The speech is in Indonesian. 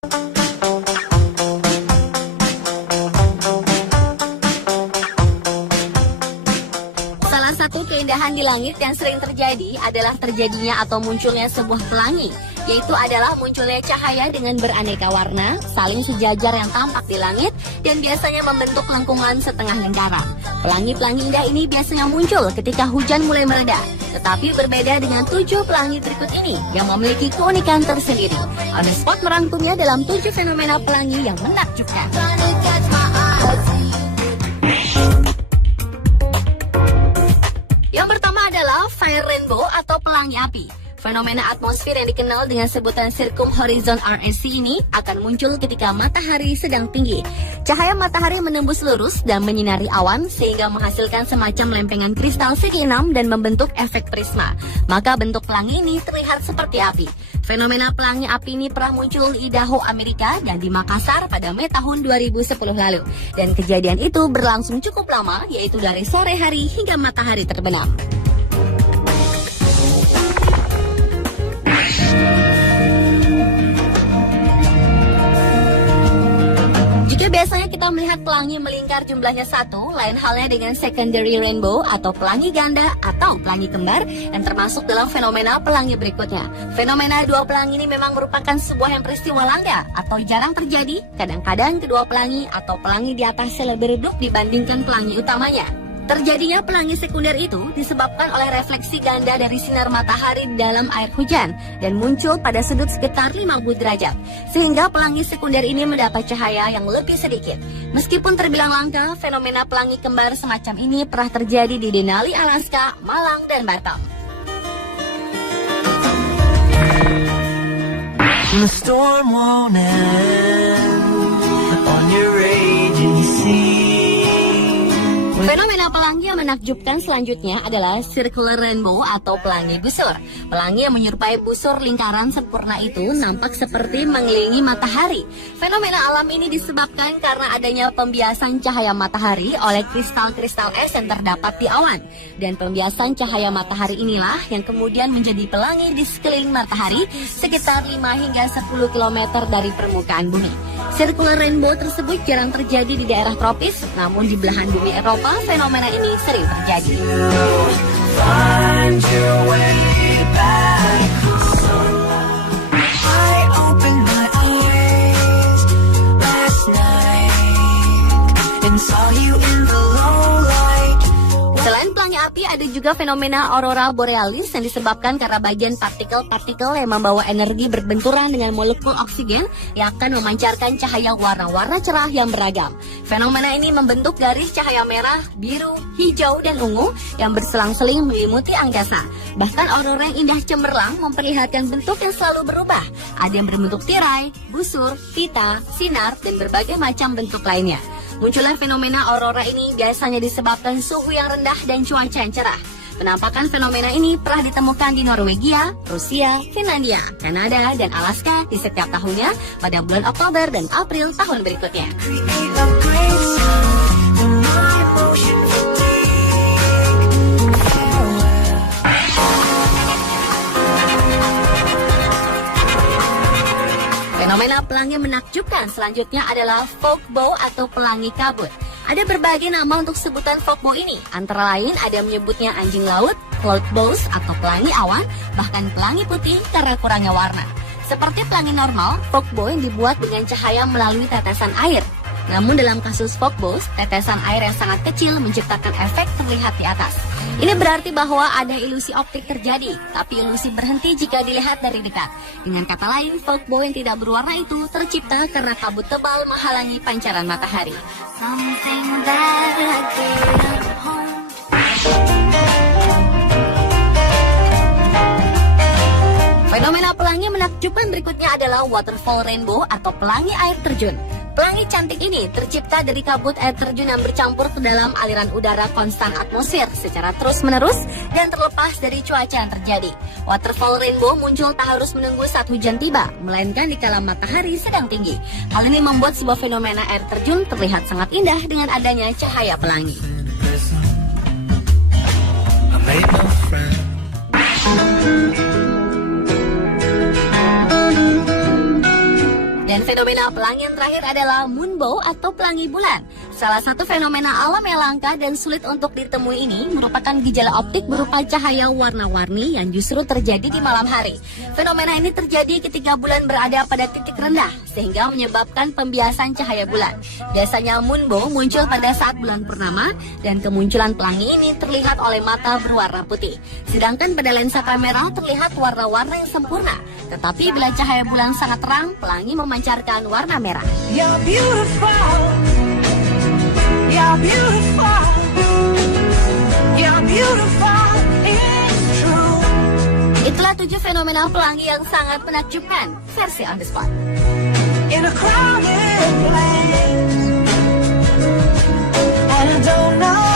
Salah satu keindahan di langit yang sering terjadi adalah terjadinya atau munculnya sebuah pelangi, yaitu adalah munculnya cahaya dengan beraneka warna, saling sejajar yang tampak di langit, dan biasanya membentuk lengkungan setengah lingkaran. Pelangi-pelangi indah ini biasanya muncul ketika hujan mulai mereda, tetapi berbeda dengan 7 pelangi berikut ini yang memiliki keunikan tersendiri. On the Spot merangkumnya dalam 7 fenomena pelangi yang menakjubkan. Yang pertama adalah fire rainbow atau pelangi api. Fenomena atmosfer yang dikenal dengan sebutan circumhorizon RSC ini akan muncul ketika matahari sedang tinggi. Cahaya matahari menembus lurus dan menyinari awan sehingga menghasilkan semacam lempengan kristal segi 6 dan membentuk efek prisma. Maka bentuk pelangi ini terlihat seperti api. Fenomena pelangi api ini pernah muncul di Idaho, Amerika dan di Makassar pada Mei tahun 2010 lalu. Dan kejadian itu berlangsung cukup lama, yaitu dari sore hari hingga matahari terbenam. Biasanya kita melihat pelangi melingkar jumlahnya 1, lain halnya dengan secondary rainbow atau pelangi ganda atau pelangi kembar yang termasuk dalam fenomena pelangi berikutnya. Fenomena dua pelangi ini memang merupakan sebuah yang peristiwa langka atau jarang terjadi. Kadang-kadang kedua pelangi atau pelangi di atasnya lebih redup dibandingkan pelangi utamanya. Terjadinya pelangi sekunder itu disebabkan oleh refleksi ganda dari sinar matahari di dalam air hujan dan muncul pada sudut sekitar 50 derajat, sehingga pelangi sekunder ini mendapat cahaya yang lebih sedikit. Meskipun terbilang langka, fenomena pelangi kembar semacam ini pernah terjadi di Denali, Alaska, Malang, dan Batam. The storm won't end on your raging sea. Fenomena pelangi yang menakjubkan selanjutnya adalah circular rainbow atau pelangi busur. Pelangi yang menyerupai busur lingkaran sempurna itu nampak seperti mengelilingi matahari. Fenomena alam ini disebabkan karena adanya pembiasan cahaya matahari oleh kristal-kristal es yang terdapat di awan. Dan pembiasan cahaya matahari inilah yang kemudian menjadi pelangi di sekeliling matahari sekitar 5 hingga 10 km dari permukaan bumi. Circular rainbow tersebut jarang terjadi di daerah tropis, namun di belahan bumi Eropa fenomena ini sering terjadi. Selain pelangi api, ada juga fenomena aurora borealis yang disebabkan karena bagian partikel-partikel yang membawa energi berbenturan dengan molekul oksigen yang akan memancarkan cahaya warna-warna cerah yang beragam. Fenomena ini membentuk garis cahaya merah, biru, hijau, dan ungu yang berselang-seling menyelimuti angkasa. Bahkan aurora yang indah cemerlang memperlihatkan bentuk yang selalu berubah. Ada yang berbentuk tirai, busur, pita, sinar, dan berbagai macam bentuk lainnya. Munculnya fenomena aurora ini biasanya disebabkan suhu yang rendah dan cuaca yang cerah. Penampakan fenomena ini pernah ditemukan di Norwegia, Rusia, Finlandia, Kanada, dan Alaska di setiap tahunnya pada bulan Oktober dan April tahun berikutnya. Fenomena pelangi menakjubkan selanjutnya adalah fog bow atau pelangi kabut. Ada berbagai nama untuk sebutan fog bow ini, antara lain ada yang menyebutnya anjing laut, cloud bows atau pelangi awan, bahkan pelangi putih karena kurangnya warna. Seperti pelangi normal, fog bow yang dibuat dengan cahaya melalui tetesan air. Namun dalam kasus fog bows, tetesan air yang sangat kecil menciptakan efek terlihat di atas. Ini berarti bahwa ada ilusi optik terjadi, tapi ilusi berhenti jika dilihat dari dekat. Dengan kata lain, fog bow yang tidak berwarna itu tercipta karena kabut tebal menghalangi pancaran matahari. Fenomena pelangi menakjubkan berikutnya adalah waterfall rainbow atau pelangi air terjun. Pelangi cantik ini tercipta dari kabut air terjun yang bercampur ke dalam aliran udara konstan atmosfer secara terus-menerus dan terlepas dari cuaca yang terjadi. Waterfall rainbow muncul tak harus menunggu saat hujan tiba, melainkan di kala matahari sedang tinggi. Hal ini membuat sebuah fenomena air terjun terlihat sangat indah dengan adanya cahaya pelangi. Dan Dan fenomena pelangi yang terakhir adalah moonbow atau pelangi bulan. Salah satu fenomena alam yang langka dan sulit untuk ditemui ini merupakan gejala optik berupa cahaya warna-warni yang justru terjadi di malam hari. Fenomena ini terjadi ketika bulan berada pada titik rendah sehingga menyebabkan pembiasan cahaya bulan. Biasanya moonbow muncul pada saat bulan purnama dan kemunculan pelangi ini terlihat oleh mata berwarna putih. Sedangkan pada lensa kamera terlihat warna-warna yang sempurna. Tetapi bila cahaya bulan sangat terang, pelangi memancarkan warna merah. You're beautiful. You're beautiful. You're beautiful. It's true. Itulah 7 fenomena pelangi yang sangat menakjubkan versi On The Spot. In a crowded place, and I don't know